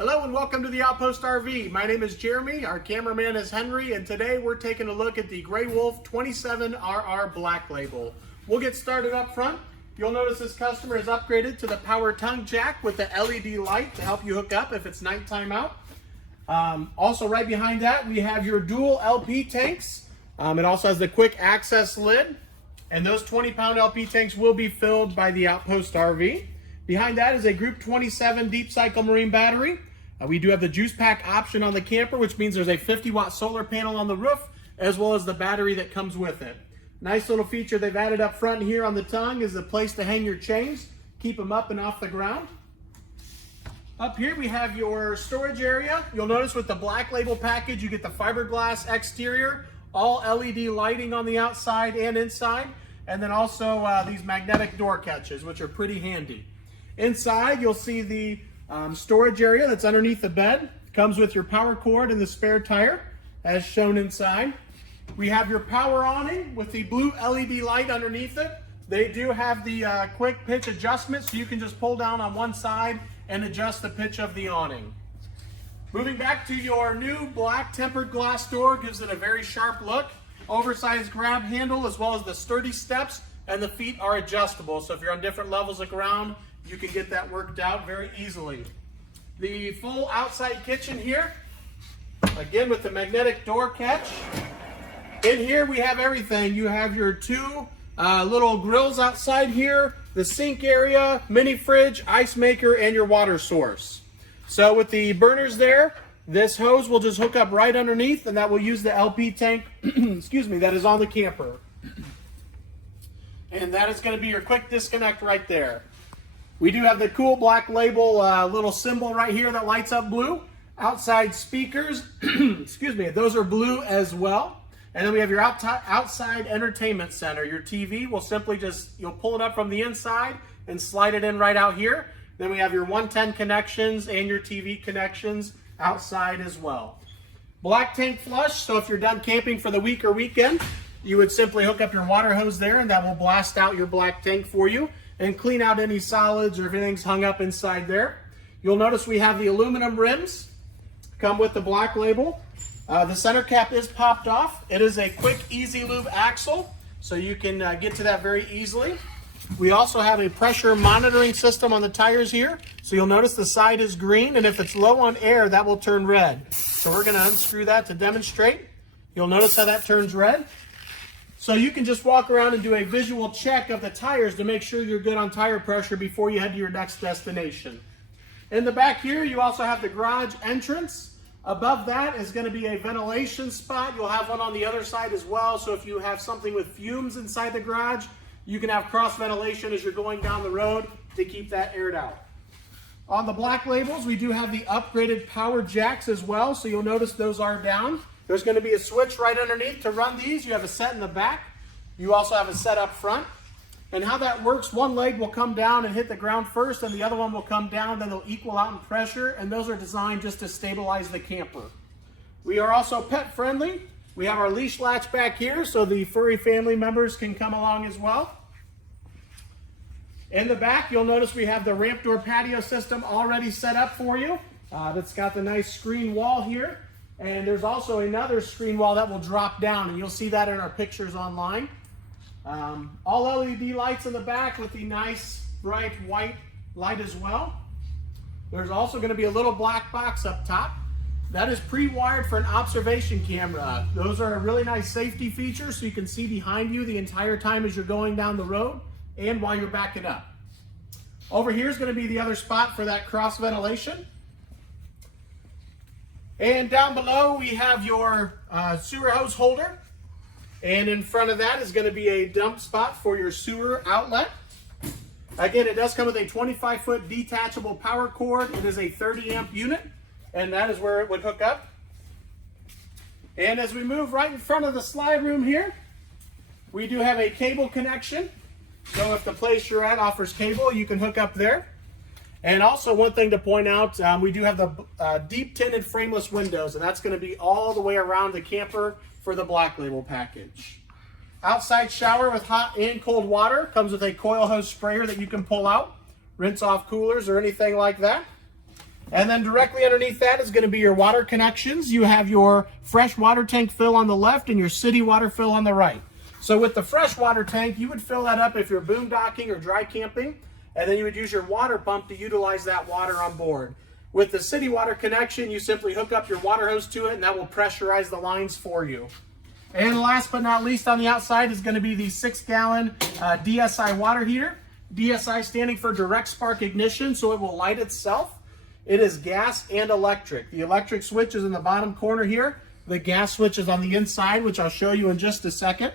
Hello and welcome to the Outpost RV. My name is Jeremy, our cameraman is Henry, and today we're taking a look at the Gray Wolf 27RR Black Label. We'll get started up front. You'll notice this customer is upgraded to the power tongue jack with the LED light to help you hook up if it's nighttime out. Also right behind that we have your dual LP tanks. It also has the quick access lid, and those 20-pound LP tanks will be filled by the Outpost RV. Behind that is a Group 27 deep cycle marine battery. We do have the juice pack option on the camper, which means there's a 50-watt solar panel on the roof, as well as the battery that comes with it. Nice little feature they've added up front here on the tongue is a place to hang your chains, keep them up and off the ground. Up here we have your storage area. You'll notice with the Black Label package, you get the fiberglass exterior, all LED lighting on the outside and inside, and then also these magnetic door catches, which are pretty handy. Inside, you'll see the storage area that's underneath the bed. Comes with your power cord and the spare tire, as shown inside. We have your power awning with the blue LED light underneath it. They do have the quick pitch adjustment, so you can just pull down on one side and adjust the pitch of the awning. Moving back to your new black tempered glass door, gives it a very sharp look. Oversized grab handle, as well as the sturdy steps, and the feet are adjustable. So if you're on different levels of ground, you can get that worked out very easily. The full outside kitchen here, again with the magnetic door catch. In here we have everything. You have your two little grills outside here, the sink area, mini fridge, ice maker, and your water source. So with the burners there, this hose will just hook up right underneath, and that will use the LP tank, excuse me, that is on the camper. And that is going to be your quick disconnect right there. We do have the cool Black Label little symbol right here that lights up blue. Outside speakers, excuse me, those are blue as well. And then we have your outside entertainment center. Your TV will simply you'll pull it up from the inside and slide it in right out here. Then we have your 110 connections and your TV connections outside as well. Black tank flush, so if you're done camping for the week or weekend, you would simply hook up your water hose there and that will blast out your black tank for you and clean out any solids or if anything's hung up inside there. You'll notice we have the aluminum rims, come with the Black Label. The center cap is popped off. It is a quick, easy lube axle, so you can get to that very easily. We also have a pressure monitoring system on the tires here. So you'll notice the side is green, and if it's low on air, that will turn red. So we're gonna unscrew that to demonstrate. You'll notice how that turns red. So you can just walk around and do a visual check of the tires to make sure you're good on tire pressure before you head to your next destination. In the back here, you also have the garage entrance. Above that is going to be a ventilation spot. You'll have one on the other side as well. So if you have something with fumes inside the garage, you can have cross ventilation as you're going down the road to keep that aired out. On the Black Labels, we do have the upgraded power jacks as well. So you'll notice those are down. There's going to be a switch right underneath to run these. You have a set in the back. You also have a set up front. And how that works, one leg will come down and hit the ground first, and the other one will come down, then they'll equal out in pressure, and those are designed just to stabilize the camper. We are also pet friendly. We have our leash latch back here, so the furry family members can come along as well. In the back, you'll notice we have the ramp door patio system already set up for you. That's got the nice screen wall here. And there's also another screen wall that will drop down, and you'll see that in our pictures online. All LED lights in the back with the nice bright white light as well. There's also going to be a little black box up top. That is pre-wired for an observation camera. Those are a really nice safety feature so you can see behind you the entire time as you're going down the road and while you're backing up. Over here is going to be the other spot for that cross ventilation. And down below we have your sewer hose holder. And in front of that is going to be a dump spot for your sewer outlet. Again, it does come with a 25-foot detachable power cord. It is a 30-amp unit, and that is where it would hook up. And as we move right in front of the slide room here, we do have a cable connection. So if the place you're at offers cable, you can hook up there. And also one thing to point out, we do have the deep tinted frameless windows, and that's going to be all the way around the camper for the Black Label package. Outside shower with hot and cold water. Comes with a coil hose sprayer that you can pull out, rinse off coolers or anything like that. And then directly underneath that is going to be your water connections. You have your fresh water tank fill on the left and your city water fill on the right. So with the fresh water tank, you would fill that up if you're boondocking or dry camping, and then you would use your water pump to utilize that water on board. With the city water connection, you simply hook up your water hose to it, and that will pressurize the lines for you. And last but not least, on the outside is going to be the 6-gallon DSI water heater. DSI standing for direct spark ignition, so it will light itself. It is gas and electric. The electric switch is in the bottom corner here. The gas switch is on the inside, which I'll show you in just a second.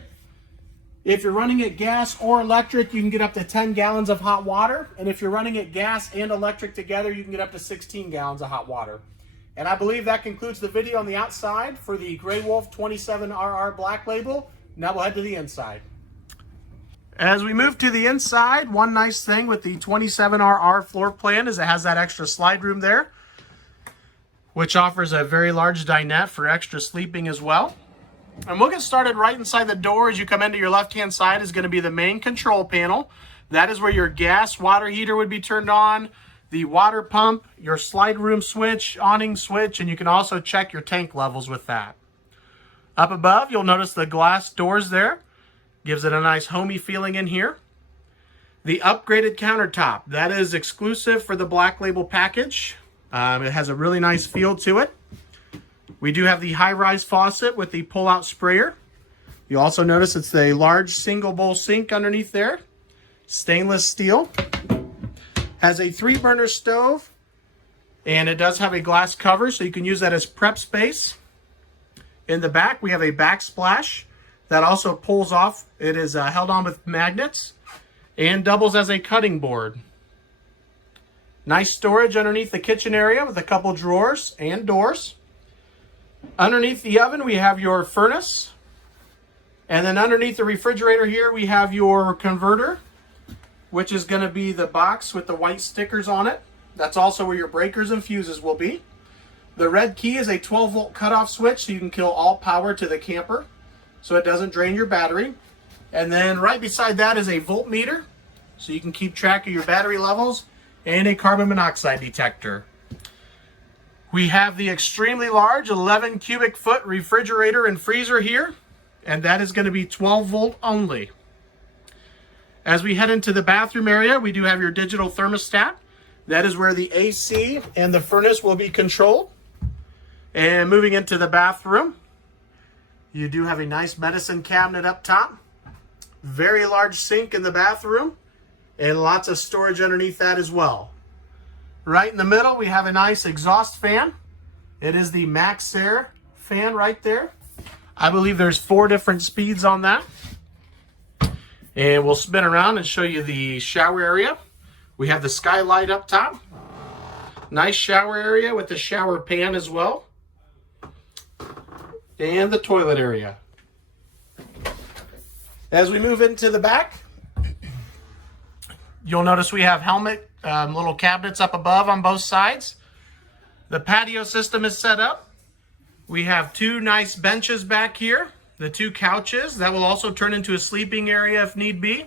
If you're running it gas or electric, you can get up to 10 gallons of hot water. And if you're running it gas and electric together, you can get up to 16 gallons of hot water. And I believe that concludes the video on the outside for the Grey Wolf 27RR Black Label. Now we'll head to the inside. As we move to the inside, one nice thing with the 27RR floor plan is it has that extra slide room there, which offers a very large dinette for extra sleeping as well. And we'll get started right inside the door. As you come into your left-hand side is going to be the main control panel. That is where your gas water heater would be turned on, the water pump, your slide room switch, awning switch, and you can also check your tank levels with that. Up above, you'll notice the glass doors there. Gives it a nice homey feeling in here. The upgraded countertop, that is exclusive for the Black Label package. It has a really nice feel to it. We do have the high-rise faucet with the pull-out sprayer. You also notice it's a large single bowl sink underneath there. Stainless steel. Has a 3-burner stove. And it does have a glass cover, so you can use that as prep space. In the back, we have a backsplash that also pulls off. It is held on with magnets and doubles as a cutting board. Nice storage underneath the kitchen area with a couple drawers and doors. Underneath the oven, we have your furnace. And then underneath the refrigerator here, we have your converter, which is going to be the box with the white stickers on it. That's also where your breakers and fuses will be. The red key is a 12-volt cutoff switch, so you can kill all power to the camper, so it doesn't drain your battery. And then right beside that is a voltmeter, so you can keep track of your battery levels, and a carbon monoxide detector. We have the extremely large 11 cubic foot refrigerator and freezer here, and that is going to be 12 volt only. As we head into the bathroom area, we do have your digital thermostat. That is where the AC and the furnace will be controlled. And moving into the bathroom, you do have a nice medicine cabinet up top. Very large sink in the bathroom. And lots of storage underneath that as well. Right in the middle, we have a nice exhaust fan. It is the Max Air fan right there. I believe there's 4 different speeds on that. And we'll spin around and show you the shower area. We have the skylight up top. Nice shower area with the shower pan as well. And the toilet area. As we move into the back, you'll notice we have helmet little cabinets up above on both sides. The patio system is set up. We have 2 nice benches back here. The 2 couches that will also turn into a sleeping area if need be.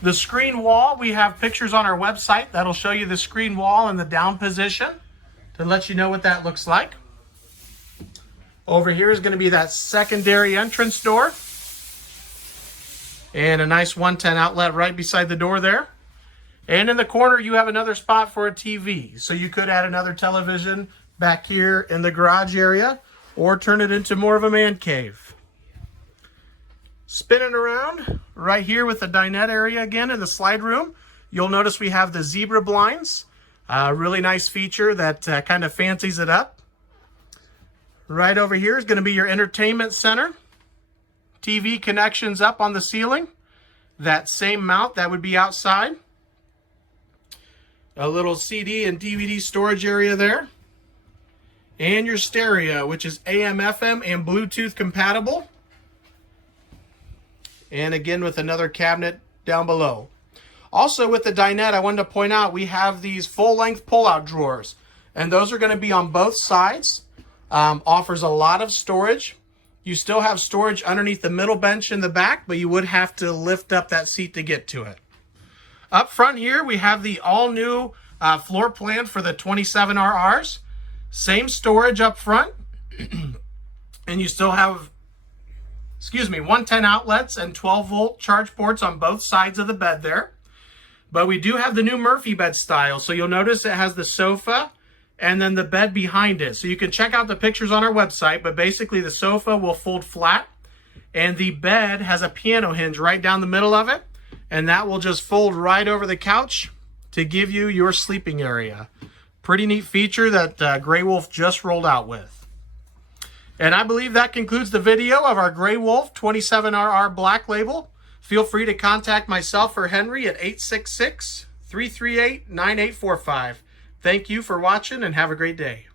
The screen wall, we have pictures on our website that'll show you the screen wall in the down position to let you know what that looks like. Over here is going to be that secondary entrance door. And a nice 110 outlet right beside the door there. And in the corner, you have another spot for a TV. So you could add another television back here in the garage area or turn it into more of a man cave. Spinning around right here with the dinette area again in the slide room, you'll notice we have the zebra blinds. A really nice feature that kind of fancies it up. Right over here is going to be your entertainment center. TV connections up on the ceiling. That same mount that would be outside. A little CD and DVD storage area there. And your stereo, which is AM, FM, and Bluetooth compatible. And again with another cabinet down below. Also with the dinette, I wanted to point out we have these full-length pull-out drawers. And those are going to be on both sides. Offers a lot of storage. You still have storage underneath the middle bench in the back, but you would have to lift up that seat to get to it. Up front here, we have the all-new floor plan for the 27RRs. Same storage up front. And you still have, 110 outlets and 12-volt charge ports on both sides of the bed there. But we do have the new Murphy bed style. So you'll notice it has the sofa and then the bed behind it. So you can check out the pictures on our website, but basically the sofa will fold flat and the bed has a piano hinge right down the middle of it. And that will just fold right over the couch to give you your sleeping area. Pretty neat feature that Grey Wolf just rolled out with. And I believe that concludes the video of our Grey Wolf 27RR Black Label. Feel free to contact myself or Henry at 866-338-9845. Thank you for watching and have a great day.